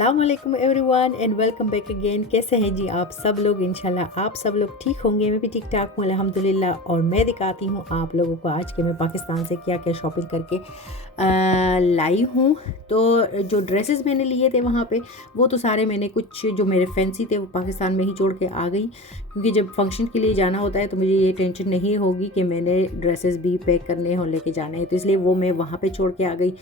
अस्सलाम वालेकुम everyone and welcome back again. कैसे हैं जी आप सब लोग? इंशाल्लाह आप सब लोग ठीक होंगे। मैं भी ठीक ठाक हूँ अल्हम्दुलिल्लाह। और मैं दिखाती हूँ आप लोगों को आज के मैं पाकिस्तान से क्या क्या शॉपिंग करके लाई हूँ। तो जो ड्रेसेस मैंने लिए थे वहाँ पे वो तो सारे मैंने कुछ जो मेरे फैंसी थे वो पाकिस्तान में ही छोड़ के आ गई, क्योंकि जब फंक्शन के लिए जाना होता है तो मुझे ये टेंशन नहीं होगी कि मैंने ड्रेसेस भी पैक करने हो लेके जाने हैं, तो इसलिए वो मैं वहाँ पे छोड़ के आ गई।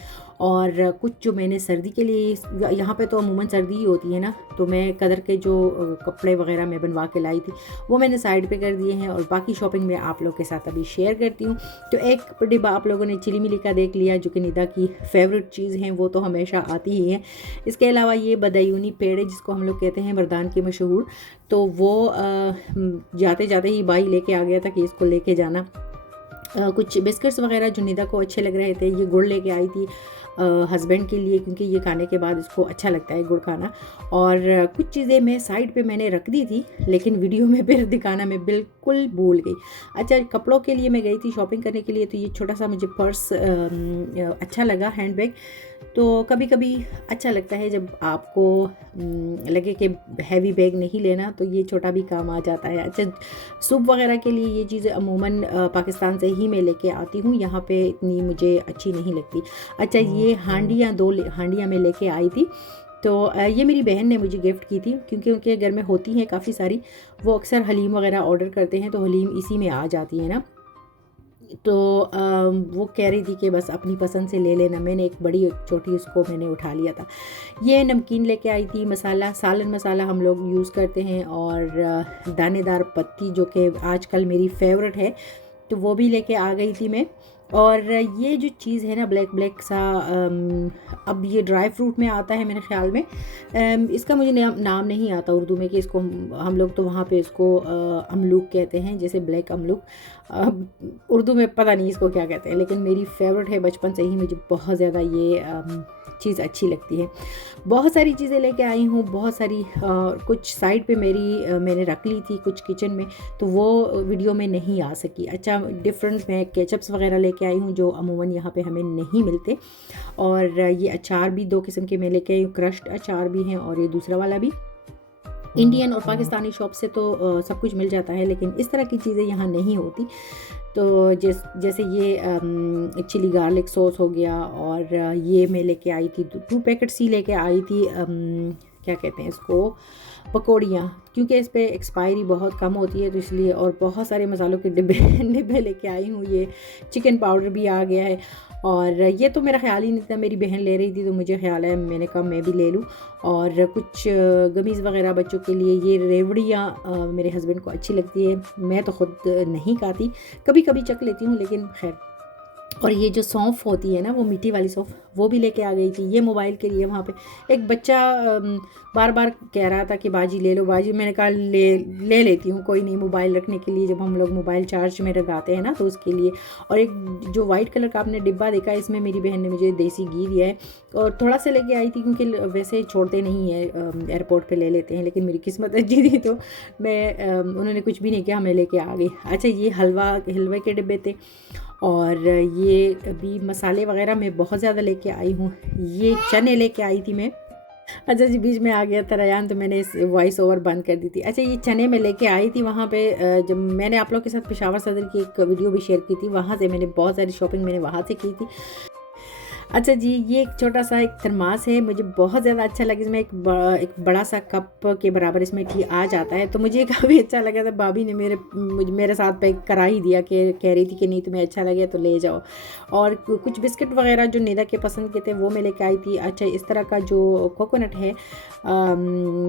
और कुछ जो मैंने सर्दी के लिए, यहाँ पे तो अमूमन सर्दी ही होती है ना, तो मैं कदर के जो कपड़े वगैरह मैं बनवा के लाई थी वो मैंने साइड पे कर दिए हैं और बाकी शॉपिंग मैं आप लोग के साथ अभी शेयर करती हूँ। तो एक डिब्बा आप लोगों ने चिली मिली का देख लिया, जो कि निदा की फेवरेट चीज़ है, वो तो हमेशा आती ही है। इसके अलावा ये बदायूनी पेड़े जिसको हम लोग कहते हैं मर्दान के मशहूर, तो वो जाते जाते ही भाई लेके आ गया था कि इसको लेके जाना। कुछ बिस्किट्स वगैरह जो निदा को अच्छे लग रहे थे, ये गुड़ लेके आई थी हस्बैंड के लिए, क्योंकि ये खाने के बाद इसको अच्छा लगता है गुड़ खाना। और कुछ चीज़ें मैं साइड पे मैंने रख दी थी, लेकिन वीडियो में फिर दिखाना मैं बिल्कुल भूल गई। अच्छा, कपड़ों के लिए मैं गई थी शॉपिंग करने के लिए, तो ये छोटा सा मुझे पर्स अच्छा लगा, हैंड बैग। तो कभी कभी अच्छा लगता है जब आपको लगे कि हैवी बैग नहीं लेना, तो ये छोटा भी काम आ जाता है। अच्छा, सूप वगैरह के लिए ये चीज़ें अमूमन पाकिस्तान से ही मैं लेके आती हूँ, यहाँ पे इतनी मुझे अच्छी नहीं लगती। अच्छा, ये हांडियाँ, 2 हांडियाँ मैं लेके आई थी। तो ये मेरी बहन ने मुझे गिफ्ट की थी, क्योंकि उनके घर में होती हैं काफ़ी सारी, वो अक्सर हलीम वगैरह ऑर्डर करते हैं, तो हलीम इसी में आ जाती है ना। तो वो कह रही थी कि बस अपनी पसंद से ले लेना। मैंने एक बड़ी एक छोटी उसको मैंने उठा लिया था। ये नमकीन लेके आई थी, मसाला सालन मसाला हम लोग यूज़ करते हैं, और दानेदार पत्ती जो कि आजकल मेरी फेवरेट है, तो वो भी लेके आ गई थी मैं। और ये जो चीज़ है ना, ब्लैक ब्लैक सा, अब ये ड्राई फ्रूट में आता है मेरे ख्याल में। इसका मुझे नाम नहीं आता उर्दू में कि इसको हम लोग तो वहाँ पे इसको अमलूक कहते हैं, जैसे ब्लैक अमलूक। उर्दू में पता नहीं इसको क्या कहते हैं, लेकिन मेरी फेवरेट है, बचपन से ही मुझे बहुत ज़्यादा ये चीज़ अच्छी लगती है। बहुत सारी चीज़ें लेके आई हूँ, बहुत सारी कुछ साइड पे मैंने रख ली थी कुछ किचन में, तो वो वीडियो में नहीं आ सकी। अच्छा, डिफरेंट मैं केचप्स वगैरह लेके आई हूँ जो अमूमन यहाँ पे हमें नहीं मिलते। और ये अचार भी 2 किस्म के मैं लेके आई हूँ, क्रश्ड अचार भी हैं और ये दूसरा वाला भी। इंडियन और पाकिस्तानी शॉप से तो सब कुछ मिल जाता है, लेकिन इस तरह की चीज़ें यहाँ नहीं होती। तो जैसे ये चिली गार्लिक सॉस हो गया, और ये मैं लेके आई थी 2 पैकेट्स ही लेके आई थी, क्या कहते हैं इसको, पकौड़ियाँ, क्योंकि इस पे एक्सपायरी बहुत कम होती है, तो इसलिए। और बहुत सारे मसालों के डिब्बे डिब्बे लेके आई हूँ। ये चिकन पाउडर भी आ गया है, और ये तो मेरा ख्याल ही नहीं था, मेरी बहन ले रही थी तो मुझे ख्याल है, मैंने कहा मैं भी ले लूँ। और कुछ गमीज़ वगैरह बच्चों के लिए, ये रेवड़ियाँ मेरे हस्बैंड को अच्छी लगती है, मैं तो ख़ुद नहीं खाती, कभी कभी चख लेती हूँ, लेकिन खैर। और ये जो सौंफ होती है ना, वो मीठी वाली सौंफ, वो भी लेके आ गई थी। ये मोबाइल के लिए, वहाँ पे एक बच्चा बार बार कह रहा था कि बाजी ले लो बाजी, मैंने कहा ले लेती हूँ, कोई नहीं, मोबाइल रखने के लिए, जब हम लोग मोबाइल चार्ज में लगाते हैं ना, तो उसके लिए। और एक जो वाइट कलर का आपने डिब्बा देखा, इसमें मेरी बहन ने मुझे देसी घी दिया है, और थोड़ा सा लेके आई थी, क्योंकि वैसे छोड़ते नहीं है, एयरपोर्ट पर ले लेते हैं, लेकिन मेरी किस्मत अच्छी थी, तो मैं उन्होंने कुछ भी नहीं किया, हमें लेके आ गई। अच्छा, ये हलवे के डिब्बे थे, और ये अभी मसाले वगैरह मैं बहुत ज़्यादा लेके आई हूँ। ये चने लेके आई थी मैं। अच्छा जी, बीच में आ गया था रयान, तो मैंने इस वॉइस ओवर बंद कर दी थी। अच्छा, ये चने मैं लेके आई थी वहाँ पे, जब मैंने आप लोग के साथ पेशावर सदर की एक वीडियो भी शेयर की थी, वहाँ से मैंने बहुत सारी शॉपिंग मैंने वहाँ से की थी। अच्छा जी, ये एक छोटा सा एक थर्मास है, मुझे बहुत ज़्यादा अच्छा लगा। इसमें एक बड़ा सा कप के बराबर इसमें टी आ जाता है, तो मुझे काफ़ी अच्छा लगा था। भाभी ने मेरे साथ पैक करा ही दिया, कि कह रही थी कि नहीं तुम्हें अच्छा लगे तो ले जाओ। और कुछ बिस्किट वगैरह जो निदा के पसंद के थे वो मैं लेके आई थी। अच्छा, इस तरह का जो कोकोनट है,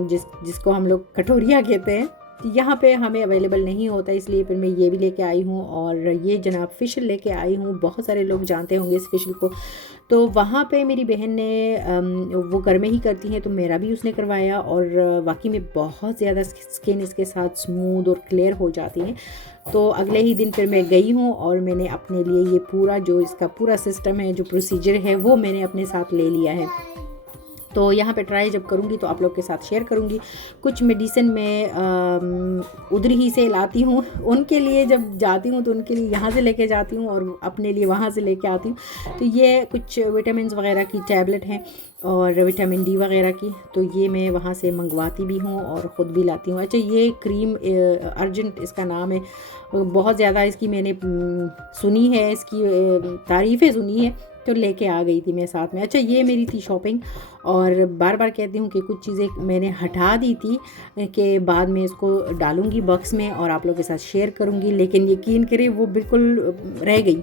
जिसको हम लोग कटोरिया कहते हैं, यहाँ पे हमें अवेलेबल नहीं होता, इसलिए फिर मैं ये भी लेके आई हूँ। और ये जनाब फ़िशल लेके आई हूँ, बहुत सारे लोग जानते होंगे इस फ़िशल को। तो वहाँ पे मेरी बहन ने वो घर में ही करती हैं, तो मेरा भी उसने करवाया, और वाकई में बहुत ज़्यादा स्किन इसके साथ स्मूथ और क्लियर हो जाती हैं। तो अगले ही दिन फिर मैं गई हूँ, और मैंने अपने लिए ये पूरा जो इसका पूरा सिस्टम है, जो प्रोसीजर है, वो मैंने अपने साथ ले लिया है। तो तो यहाँ पे ट्राई जब करूँगी तो आप लोग के साथ शेयर करूँगी। कुछ मेडिसिन मैं उधर ही से लाती हूँ, उनके लिए जब जाती हूँ तो उनके लिए यहाँ से लेके जाती हूँ और अपने लिए वहाँ से लेके आती हूँ। तो ये कुछ विटामिन वगैरह की टैबलेट हैं और विटामिन डी वगैरह की, तो ये मैं वहाँ से मंगवाती भी हूँ और ख़ुद भी लाती हूँ। अच्छा, ये क्रीम अर्जेंट इसका नाम है, बहुत ज़्यादा इसकी मैंने सुनी है, इसकी तारीफ़ें सुनी है, तो लेके आ गई थी मैं साथ में। अच्छा, ये मेरी थी शॉपिंग, और बार बार कहती हूँ कि कुछ चीज़ें मैंने हटा दी थी कि बाद में इसको डालूँगी बॉक्स में और आप लोगों के साथ शेयर करूँगी, लेकिन यकीन करें वो बिल्कुल रह गई।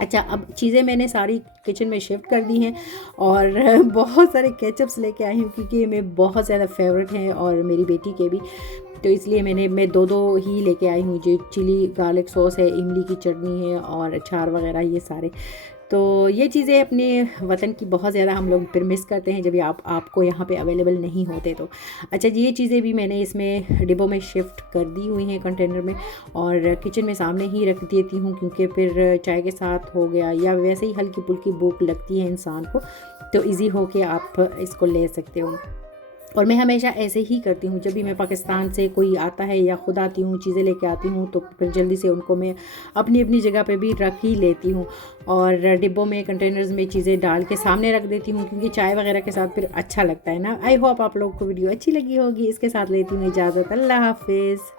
अच्छा, अब चीज़ें मैंने सारी किचन में शिफ्ट कर दी हैं और बहुत सारे केचप्स लेके आई हूँ क्योंकि मैं बहुत ज़्यादा फेवरेट हैं और मेरी बेटी के भी, तो इसलिए मैं दो ही लेके आई हूँ। जो चिली गार्लिक सॉस है, इमली की चटनी है और अचार वगैरह, ये सारे। तो ये चीज़ें अपने वतन की बहुत ज़्यादा हम लोग फिर मिस करते हैं जब ये आपको यहाँ पे अवेलेबल नहीं होते तो। अच्छा, ये चीज़ें भी मैंने इसमें डिब्बों में शिफ्ट कर दी हुई हैं कंटेनर में, और किचन में सामने ही रख देती हूँ क्योंकि फिर चाय के साथ हो गया या वैसे ही हल्की फुल्की भूख लगती है इंसान को, तो ईज़ी हो के आप इसको ले सकते हो। और मैं हमेशा ऐसे ही करती हूँ, जब भी मैं पाकिस्तान से कोई आता है या ख़ुद आती हूँ चीज़ें लेके आती हूँ तो फिर जल्दी से उनको मैं अपनी अपनी जगह पे भी रख ही लेती हूँ और डिब्बों में कंटेनर्स में चीज़ें डाल के सामने रख देती हूँ क्योंकि चाय वगैरह के साथ फिर अच्छा लगता है ना। आई होप आप लोगों को वीडियो अच्छी लगी होगी। इसके साथ लेती हूँ इजाज़त। अल्लाह हाफिज़।